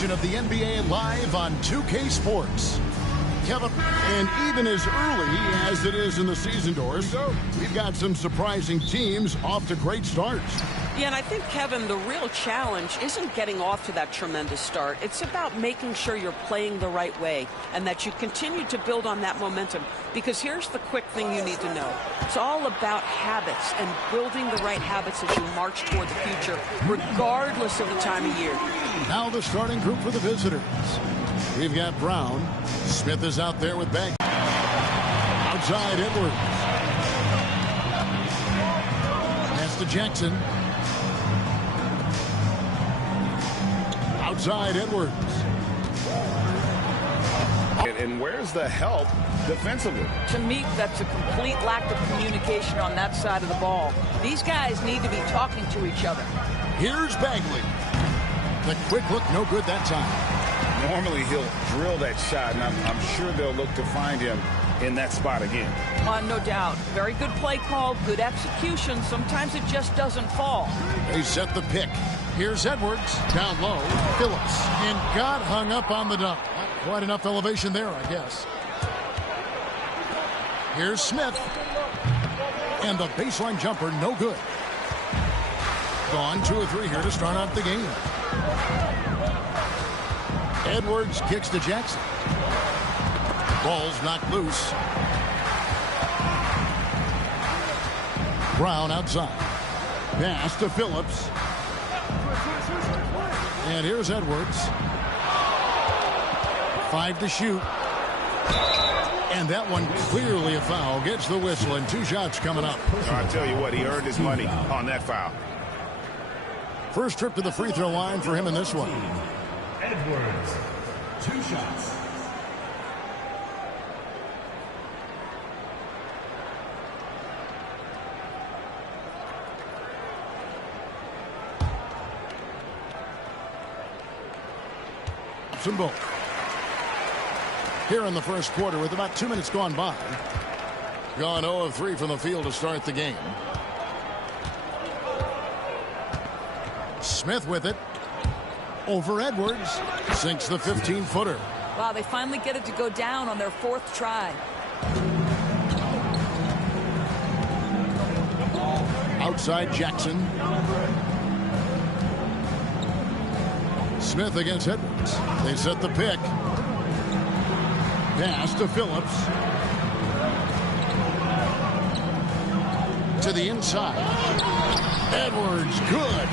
Of the NBA live on 2K Sports. Kevin, and even as early as it is in the season, Doris, we've got some surprising teams off to great starts. Yeah, and I think, Kevin, the real challenge isn't getting off to that tremendous start. It's about making sure you're playing the right way and that you continue to build on that momentum. Because here's the quick thing you need to know. It's all about habits and building the right habits as you march toward the future, regardless of the time of year. Now the starting group for the visitors. We've got Brown. Smith is out there with Bank. Outside Edwards. Pass to Jackson. Outside Edwards. And where's the help defensively? To me, that's a complete lack of communication on that side of the ball. These guys need to be talking to each other. Here's Bagley. The quick look, no good that time. Normally he'll drill that shot, and I'm sure they'll look to find him in that spot again. No doubt. Very good play call, good execution. Sometimes it just doesn't fall. They set the pick. Here's Edwards. Down low. Phillips. And got hung up on the dunk. Not quite enough elevation there, I guess. Here's Smith. And the baseline jumper, no good. Gone 2 or 3 here to start out the game. Edwards kicks to Jackson. Ball's knocked loose. Brown outside. Pass to Phillips. And here's Edwards. 5 to shoot. And that one clearly a foul. Gets the whistle and 2 shots coming up. I tell you what, he earned his money on that foul. First trip to the free throw line for him in this one. Edwards, 2 shots. Some both. Here in the first quarter with about 2 minutes gone by. Gone 0 of 3 from the field to start the game. Smith with it. Over Edwards. Sinks the 15-footer. Wow, they finally get it to go down on their 4th try. Outside Jackson. Smith against Edwards. They set the pick. Pass to Phillips. To the inside. Edwards, good.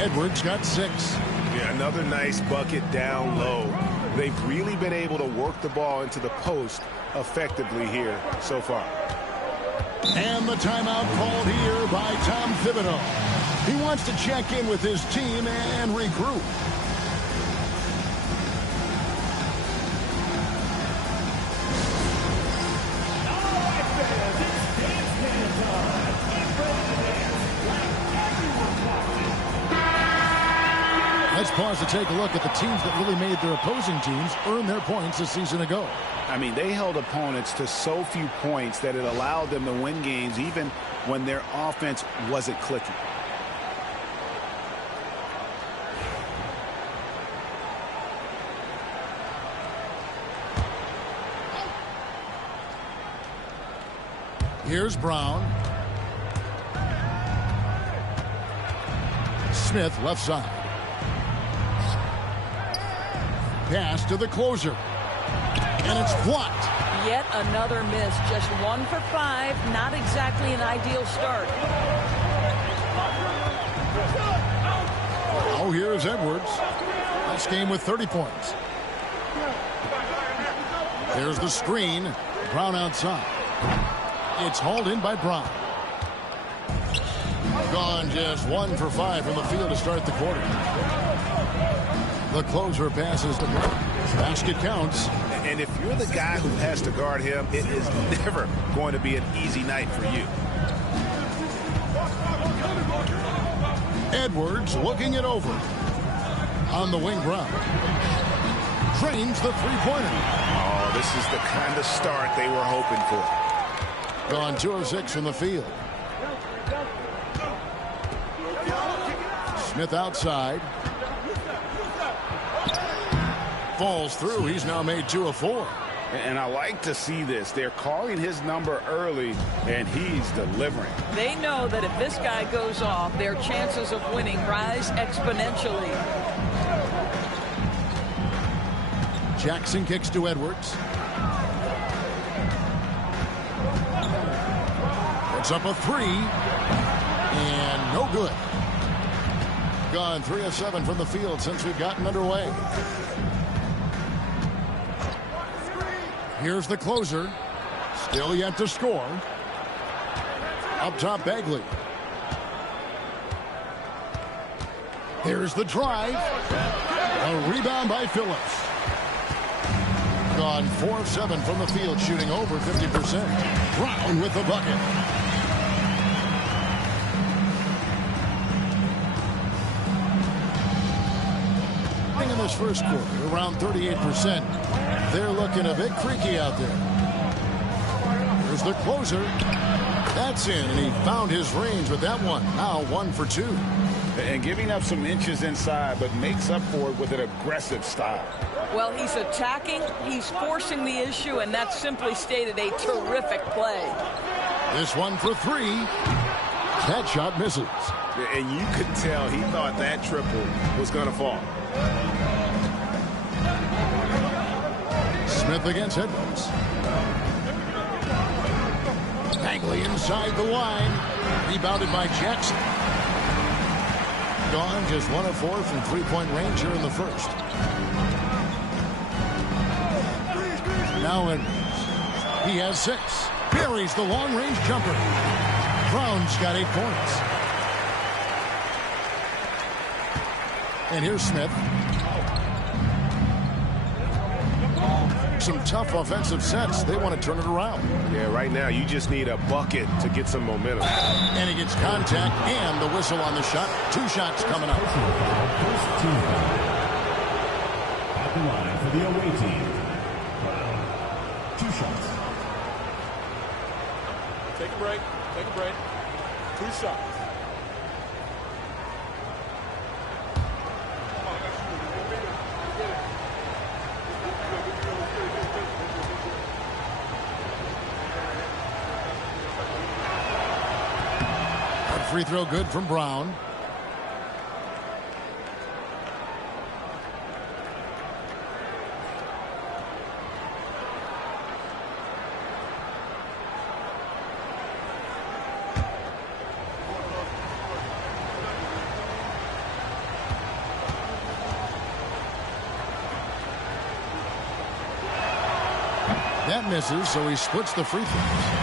Edwards got 6. Yeah, another nice bucket down low. They've really been able to work the ball into the post effectively here so far. And the timeout called here by Tom Thibodeau. He wants to check in with his team and regroup. Let's pause to take a look at the teams that really made their opposing teams earn their points a season ago. I mean, they held opponents to so few points that it allowed them to win games even when their offense wasn't clicking. Here's Brown. Smith left side. Pass to the closer. And it's blocked. Yet another miss. Just 1 for 5. Not exactly an ideal start. Oh, here's Edwards. This game with 30 points. There's the screen. Brown outside. It's hauled in by Brown. Gone just 1 for 5 from the field to start the quarter. The closer passes to Brown. Basket counts. And if you're the guy who has to guard him, it is never going to be an easy night for you. Edwards looking it over. On the wing, Brown. Trains the three-pointer. Oh, this is the kind of start they were hoping for. Gone 2 of 6 from the field. Smith outside. falls through. He's now made 2 of 4. And I like to see this. They're calling his number early, and he's delivering. They know that if this guy goes off, their chances of winning rise exponentially. Jackson kicks to Edwards. Puts up a 3. And no good. Gone 3 of 7 from the field since we've gotten underway. Here's the closer. Still yet to score. Up top, Bagley. Here's the drive. A rebound by Phillips. Gone 4 of 7 from the field, shooting over 50%. Brown with the bucket. In this first quarter, around 38%. They're looking a bit creaky out there. Here's the closer. That's in, and he found his range with that one. Now 1 for 2. And giving up some inches inside, but makes up for it with an aggressive style. Well, he's attacking, he's forcing the issue, and that's simply stated a terrific play. This one for 3. That shot misses. And you could tell he thought that triple was going to fall. Smith against Edwards. Bagley inside the line. Rebounded by Jackson. Gone just 1 of 4 from 3-point range here in the first. Now Edwards. He has 6. Buries the long-range jumper. Brown's got 8 points. And here's Smith. Some tough offensive sets. They want to turn it around. Yeah, right now you just need a bucket to get some momentum. And he gets contact and the whistle on the shot. 2 shots coming up. At the line for the away team. 2 shots. Take a break. Take a break. 2 shots. Free throw good from Brown. That misses, so he splits the free throws.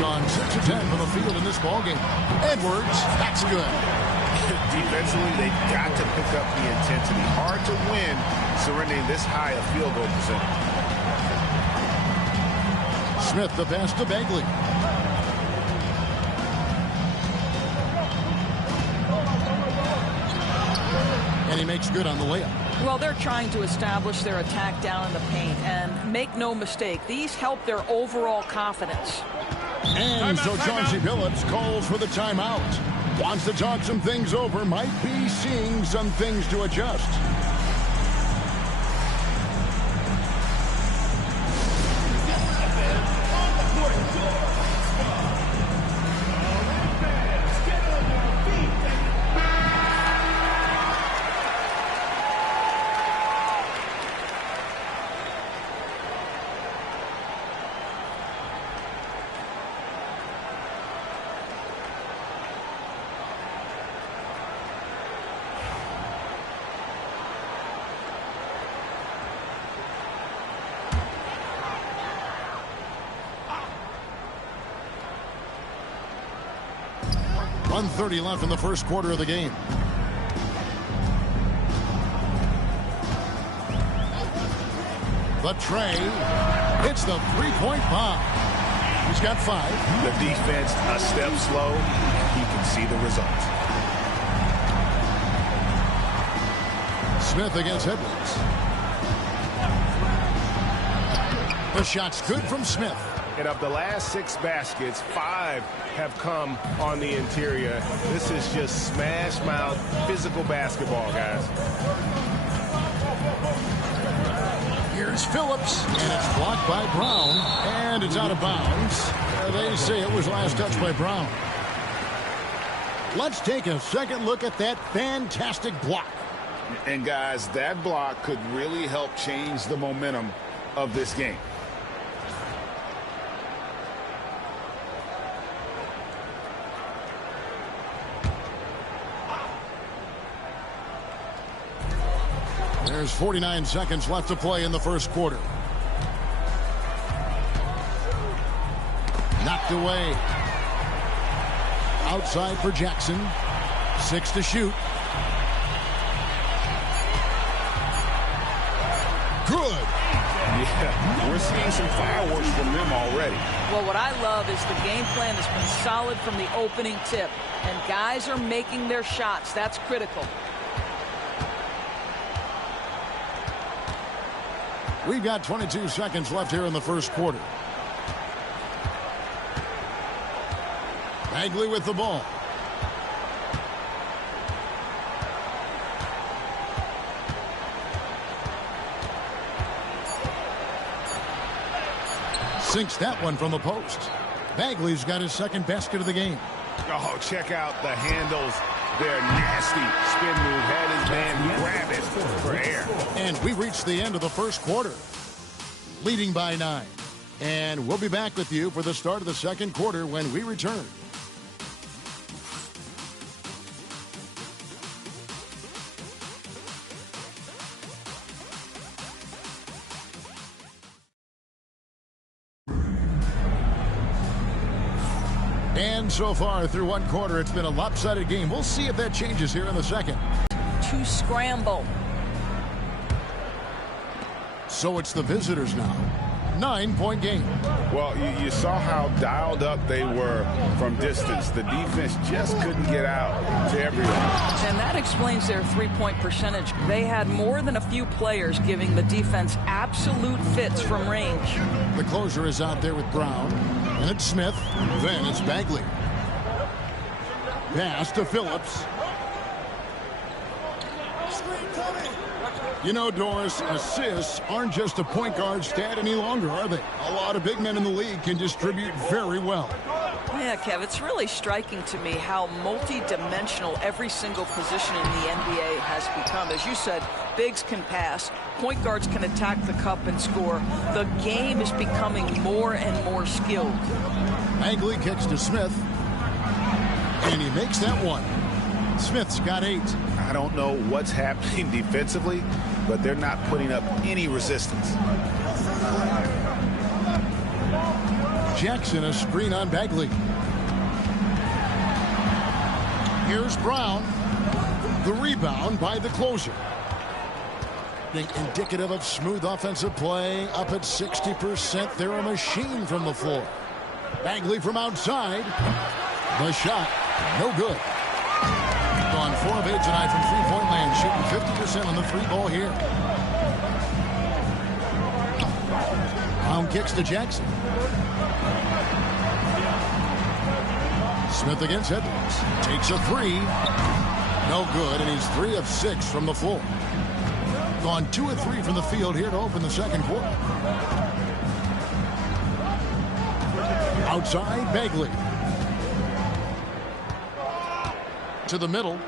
Gone 6 of 10 from the field in this ballgame. Edwards, that's good. Defensively, they've got to pick up the intensity. Hard to win surrendering this high a field goal percentage. Smith the pass to Bagley. And he makes good on the layup. Well, they're trying to establish their attack down in the paint, and make no mistake, these help their overall confidence. And so Chauncey Billups calls for the timeout. Wants to talk some things over, might be seeing some things to adjust. .130 left in the first quarter of the game. The tray hits the three-point bomb. He's got 5. The defense a step slow. You can see the result. Smith against Edwards. The shot's good from Smith. And of the last 6 baskets, 5 have come on the interior. This is just smash mouth physical basketball, guys. Here's Phillips, and it's blocked by Brown, and it's out of bounds. They say it was last touched by Brown. Let's take a second look at that fantastic block. And guys, that block could really help change the momentum of this game. There's 49 seconds left to play in the first quarter. Knocked away. Outside for Jackson. 6 to shoot. Good. Yeah, we're seeing some fireworks from them already. Well, what I love is the game plan has been solid from the opening tip, and guys are making their shots. That's critical. We've got 22 seconds left here in the first quarter. Bagley with the ball. Sinks that one from the post. Bagley's got his second basket of the game. Oh, check out the handles. Their nasty spin move had his man grab it for air. And we reached the end of the first quarter, leading by 9. And we'll be back with you for the start of the second quarter when we return. And so far through one quarter, it's been a lopsided game. We'll see if that changes here in the second. To scramble. So it's the visitors now. 9-point game. Well, you saw how dialed up they were from distance. The defense just couldn't get out to everyone. And that explains their three-point percentage. They had more than a few players giving the defense absolute fits from range. The closer is out there with Brown. And it's Smith. Then it's Bagley. Pass to Phillips. You know, Doris, assists aren't just a point guard stat any longer, are they? A lot of big men in the league can distribute very well. Yeah, Kev, it's really striking to me how multi-dimensional every single position in the NBA has become. As you said, bigs can pass, point guards can attack the cup and score. The game is becoming more and more skilled. Bagley kicks to Smith, and he makes that one. Smith's got 8. I don't know what's happening defensively, but they're not putting up any resistance. Jackson, a screen on Bagley. Here's Brown. The rebound by the closer. Indicative of smooth offensive play. Up at 60%. They're a machine from the floor. Bagley from outside. The shot, no good. Gone 4 of 8 tonight from three-point land, shooting 50% on the 3-ball here. Brown kicks to Jackson. Smith against Edwards. Takes a 3. No good, and he's 3 of 6 from the floor. Gone 2 of 3 from the field here to open the second quarter. Outside, Bagley. To the middle.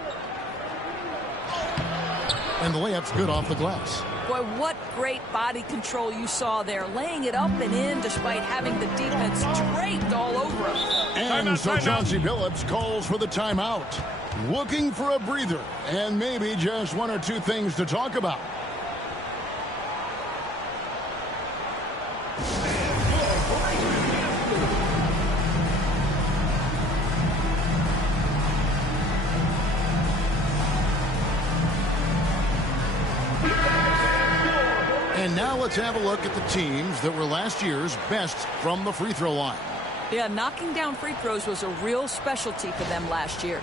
And the layup's good off the glass. Boy, what great body control you saw there, laying it up and in despite having the defense draped all over him. And so Chauncey Billups calls for the timeout. Looking for a breather and maybe just 1 or 2 things to talk about. And now let's have a look at the teams that were last year's best from the free throw line. Yeah, knocking down free throws was a real specialty for them last year.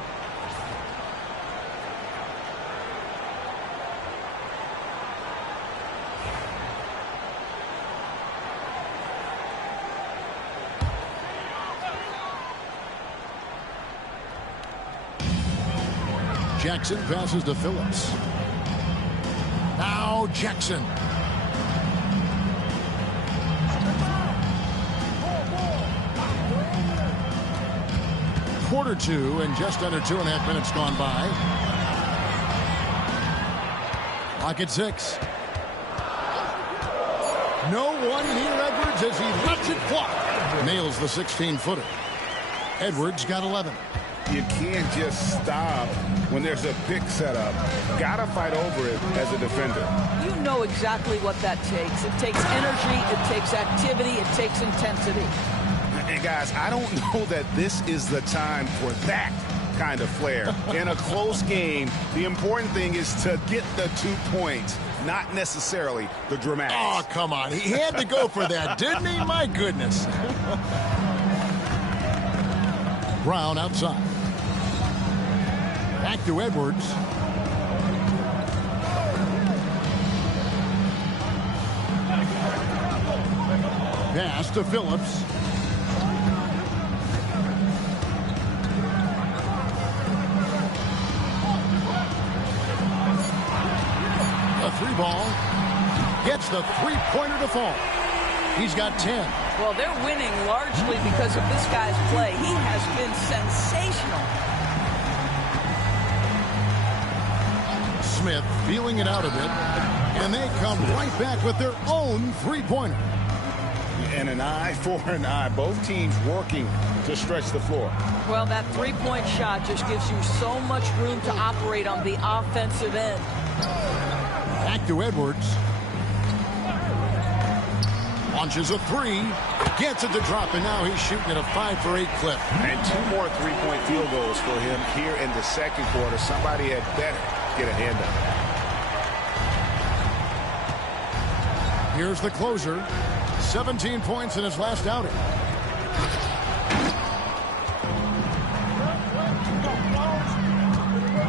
Jackson passes to Phillips. Now Jackson. quarter two and just under 2.5 minutes gone by. Clock at 6. No one near Edwards as he lets it fly. Nails the 16-footer. Edwards got 11. You can't just stop when there's a pick set up. Gotta fight over it as a defender. You know exactly what that takes. It takes energy, it takes activity, it takes intensity. And guys, I don't know that this is the time for that kind of flair. In a close game, the important thing is to get the 2 points, not necessarily the dramatics. Oh, come on. He had to go for that, didn't he? My goodness. Brown outside. Back to Edwards. Pass to Phillips. A 3-ball. Gets the 3-pointer to fall. He's got 10. Well, they're winning largely because of this guy's play. He has been sensational. Smith feeling it out a bit, and they come right back with their own 3-pointer. And an eye for an eye. Both teams working to stretch the floor. Well, that 3-point shot just gives you so much room to operate on the offensive end. Back to Edwards. Launches a 3, gets it to drop, and now he's shooting at a 5-for-8 clip. And 2 more 3-point field goals for him here in the second quarter. Somebody had better get a hand up. Here's the closer. 17 points in his last outing.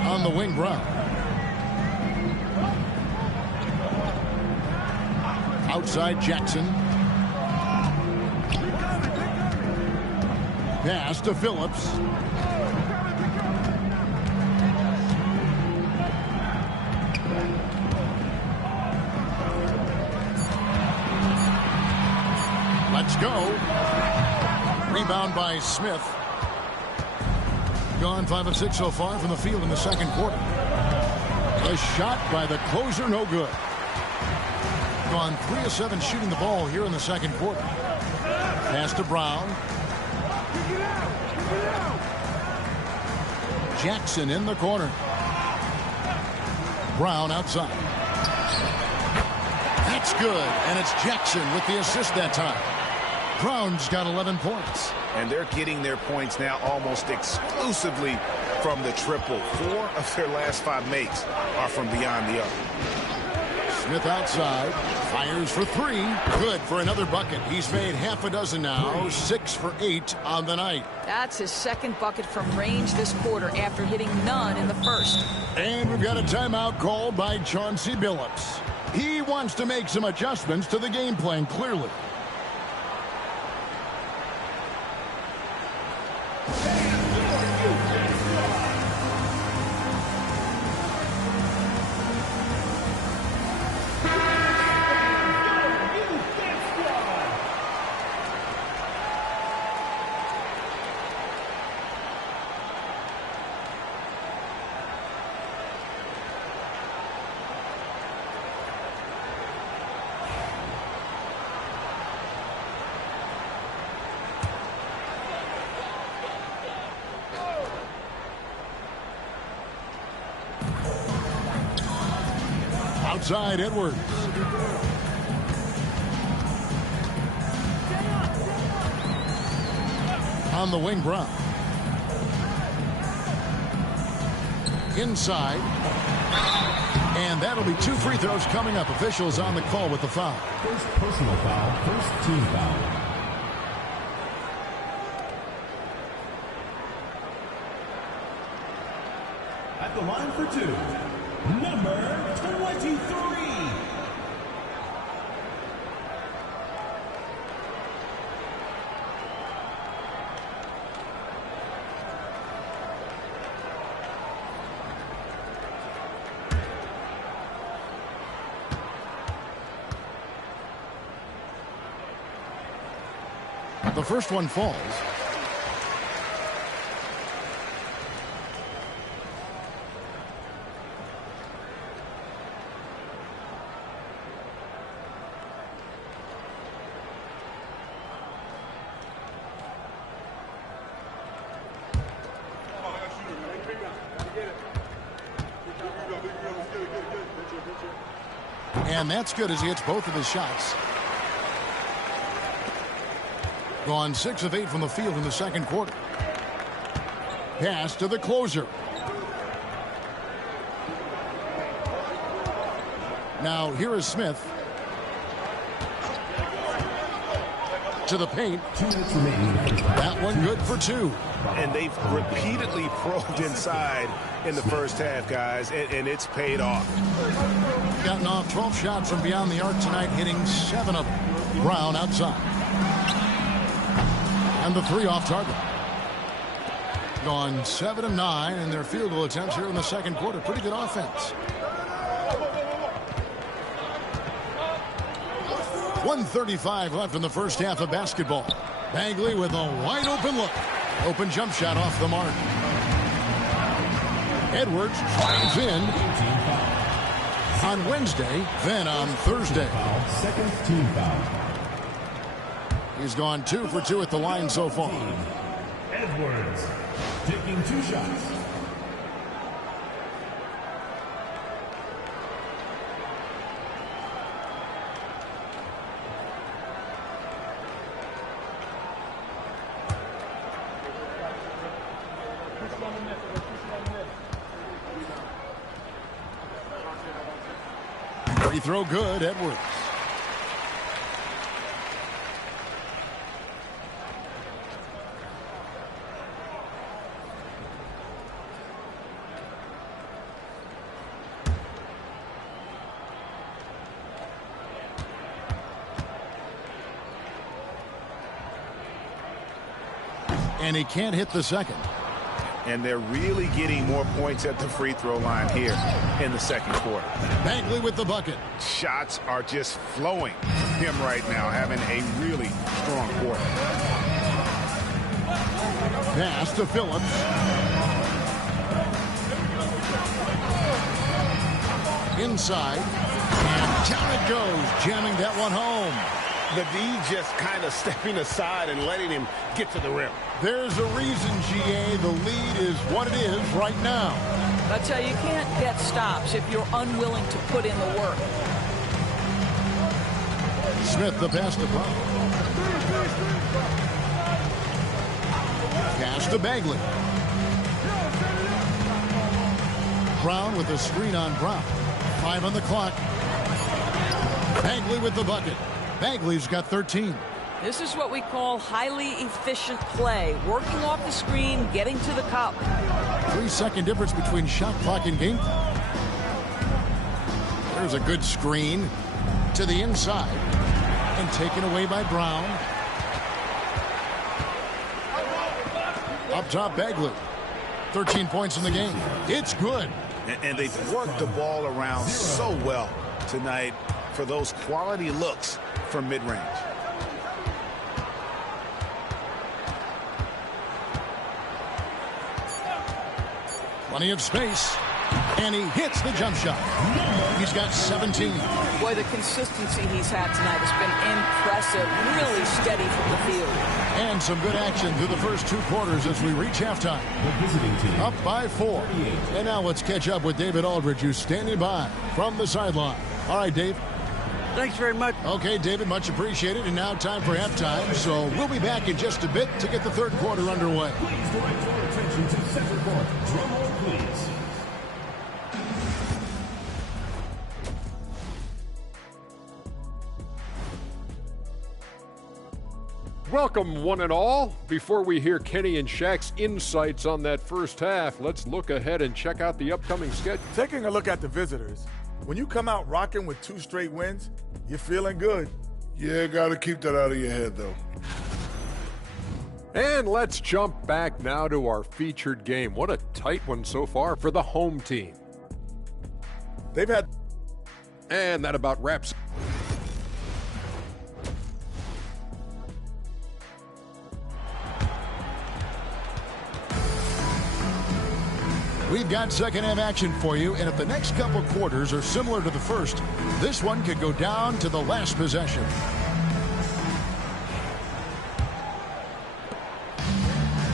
On the wing, Brown. Outside, Jackson. Pass to Phillips. Let's go. Rebound by Smith. Gone 5 of 6 so far from the field in the second quarter. A shot by the closer, no good. Gone 3 of 7 shooting the ball here in the second quarter. Pass to Brown. Jackson in the corner. Brown outside. That's good, and it's Jackson with the assist that time. Brown's got 11 points. And they're getting their points now almost exclusively from the triple. 4 of their last 5 makes are from beyond the arc. Smith outside, fires for 3. Good for another bucket. He's made half a dozen now, 6 for 8 on the night. That's his second bucket from range this quarter after hitting none in the first. And we've got a timeout called by Chauncey Billups. He wants to make some adjustments to the game plan, clearly. Outside, Edwards. On the wing, Brown. Inside. And that'll be 2 free throws coming up. Officials on the call with the foul. First personal foul, first team foul. At the line for 2, number 23. The first one falls. And that's good as he hits both of his shots. Gone 6 of 8 from the field in the second quarter. Pass to the closer. Now here is Smith. To the paint. That one good for 2. And they've repeatedly probed inside in the first half, guys, and it's paid off. Gotten off 12 shots from beyond the arc tonight, hitting 7 of them. Brown outside. And the 3 off target. Gone 7 of 9 in their field goal attempts here in the second quarter. Pretty good offense. 1:35 left in the first half of basketball. Bagley with a wide open look. Open jump shot off the mark. Edwards drives in on Wednesday, then on Thursday. Second team foul. He's gone 2 for 2 at the line so far. Edwards taking 2 shots. Free throw good, Edwards. And he can't hit the second. And they're really getting more points at the free throw line here in the second quarter. Bagley with the bucket. Shots are just flowing from him right now, having a really strong quarter. Pass to Phillips. Inside. And down it goes, jamming that one home. The D just kind of stepping aside and letting him get to the rim. There's a reason, GA, the lead is what it is right now. I tell you, you can't get stops if you're unwilling to put in the work. Smith the pass to Brown. Pass to Bagley. Brown with a screen on Brown. 5 on the clock. Bagley with the bucket. Bagley's got 13. This is what we call highly efficient play. Working off the screen, getting to the cup. 3-second difference between shot clock and game clock. There's a good screen to the inside and taken away by Brown. Up top, Bagley. 13 points in the game. It's good. And they've worked the ball around so well tonight for those quality looks from mid-range. Plenty of space. And he hits the jump shot. He's got 17. Boy, the consistency he's had tonight has been impressive. Really steady from the field. And some good action through the first 2 quarters as we reach halftime. The visiting team. Up by 4. And now let's catch up with David Aldridge, who's standing by from the sideline. All right, Dave. Thanks very much. Okay, David, much appreciated. And now time for halftime. So we'll be back in just a bit to get the third quarter underway. Please direct your attention to center court. Drum roll, please. Welcome, one and all. Before we hear Kenny and Shaq's insights on that first half, let's look ahead and check out the upcoming schedule. Taking a look at the visitors, when you come out rocking with 2 straight wins, you're feeling good. Yeah, got to keep that out of your head, though. And let's jump back now to our featured game. What a tight one so far for the home team. They've had... And that about wraps. We've got second half action for you, and if the next couple quarters are similar to the first, this one could go down to the last possession.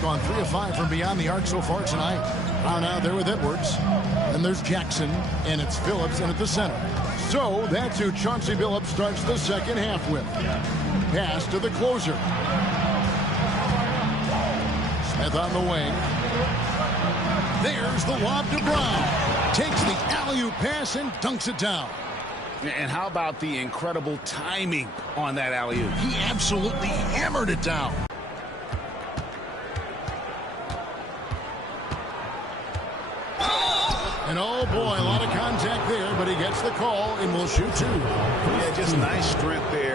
Gone 3 of 5 from beyond the arc so far tonight. Brown out there with Edwards. And there's Jackson, and it's Phillips in at the center. So that's who Chauncey Billups starts the second half with. Pass to the closer. Smith on the wing. There's the lob to Brown. Takes the alley-oop pass and dunks it down. And how about the incredible timing on that alley-oop? He absolutely hammered it down. And oh boy, a lot of contact there, but he gets the call and will shoot two. Yeah, just nice strength there.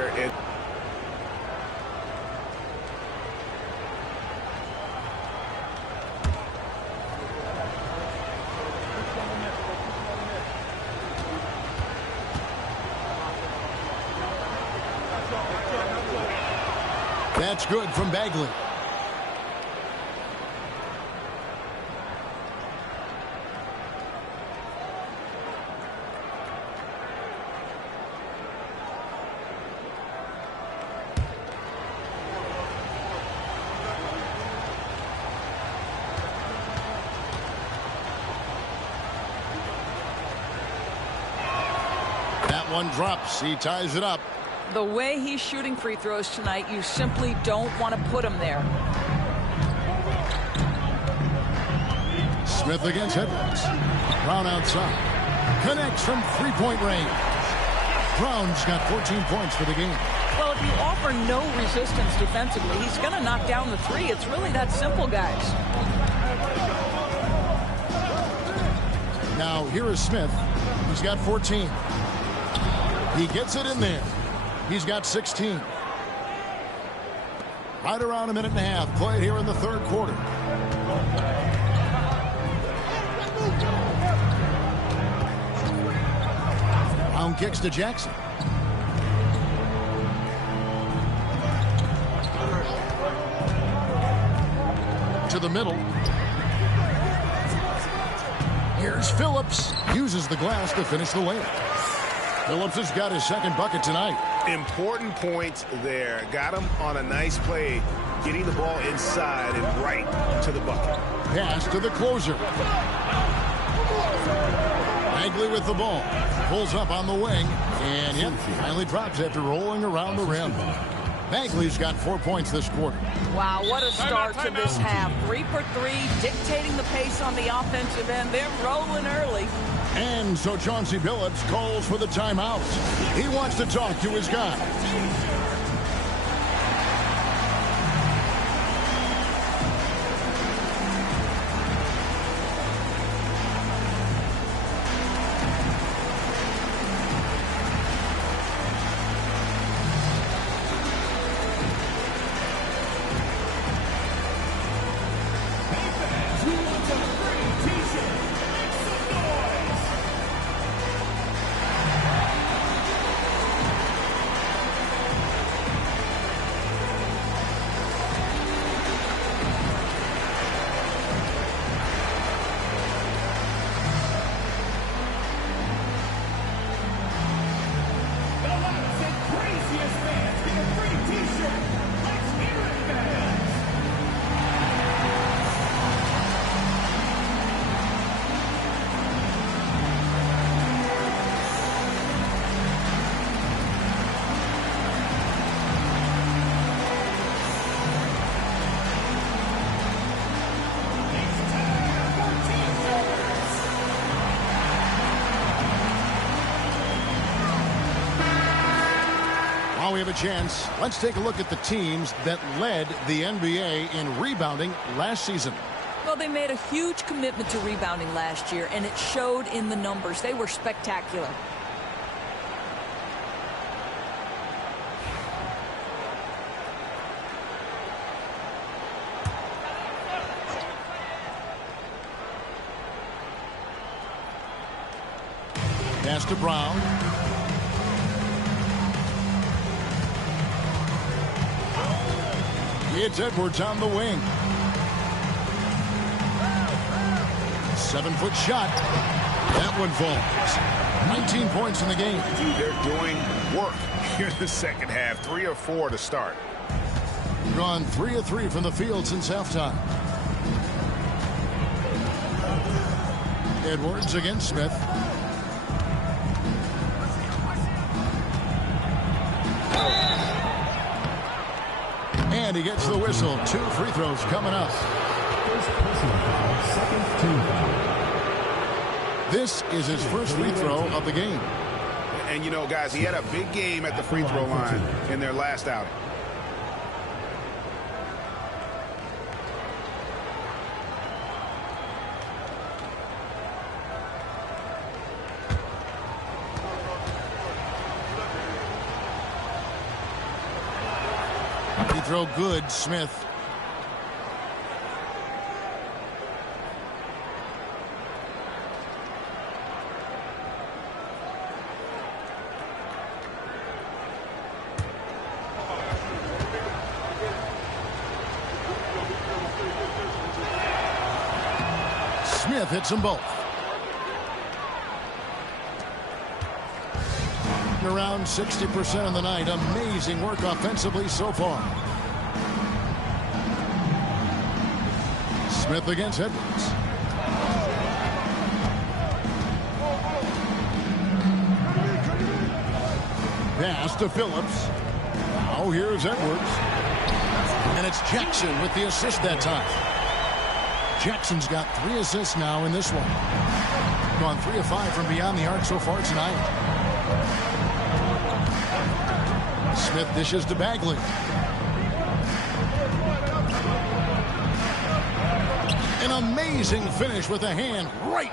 That's good from Bagley. That one drops. He ties it up. The way he's shooting free throws tonight, you simply don't want to put him there. Smith against Edwards. Brown outside. Connects from three-point range. Brown's got 14 points for the game. Well, if you offer no resistance defensively, he's going to knock down the three. It's really that simple, guys. Now, here is Smith. He's got 14. He gets it in there. He's got 16. Right around a minute and a half played here in the third quarter. Brown kicks to Jackson. To the middle. Here's Phillips. Uses the glass to finish the layup. Phillips has got his second bucket tonight. Important points there. Got him on a nice play, getting the ball inside and right to the bucket. Pass to the closer. Bagley with the ball. Pulls up on the wing. And yep, finally drops after rolling around the rim. Bagley's got 4 points this quarter. Wow, what a start to this half. 3 for 3, dictating the pace on the offensive end. They're rolling early. And so Chauncey Billups calls for the timeout. He wants to talk to his guy. While we have a chance, let's take a look at the teams that led the NBA in rebounding last season. Well, they made a huge commitment to rebounding last year, and it showed in the numbers. They were spectacular. Pass to Brown. It's Edwards on the wing. 7-foot shot. That one falls. 19 points in the game. They're doing work here in the second half. 3 or 4 to start. Gone 3 of 3 from the field since halftime. Edwards against Smith. And he gets the whistle. 2 free throws coming up. First personal foul, second team foul. This is his first free throw of the game. And you know, guys, he had a big game at the free throw line in their last outing. Free throw good, Smith. Smith hits them both. Around 60% on the night. Amazing work offensively so far. Smith against Edwards. Pass to Phillips. Now here's Edwards. And it's Jackson with the assist that time. Jackson's got 3 assists now in this one. Gone 3 of 5 from beyond the arc so far tonight. Smith dishes to Bagley. An amazing finish with a hand right